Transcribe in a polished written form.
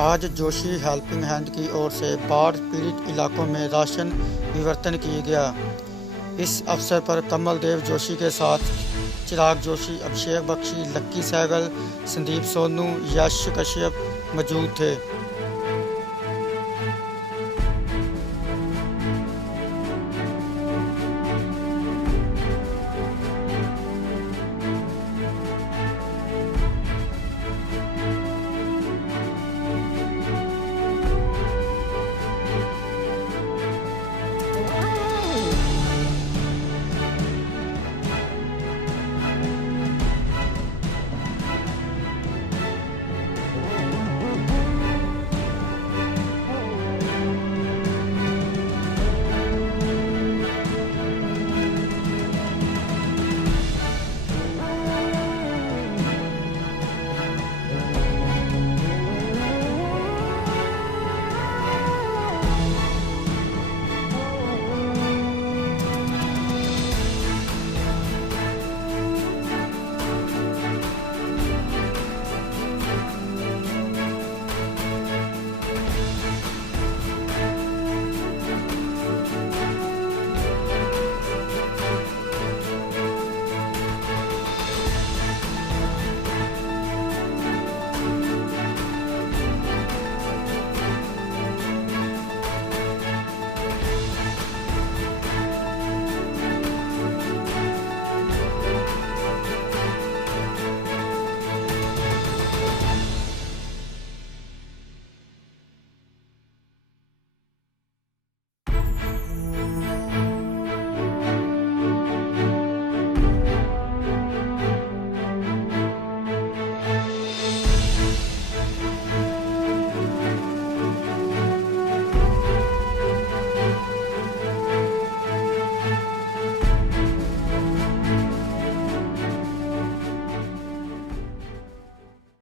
आज Joshi helping hand की ओर से बाढ़ पीड़ित इलाकों में राशन वितरण किया गया। इस अवसर पर कमल देव जोशी के साथ चिराग जोशी, अभिषेक बख्शी, लक्की सहगल, संदीप सोनू, यश कश्यप मौजूद थे।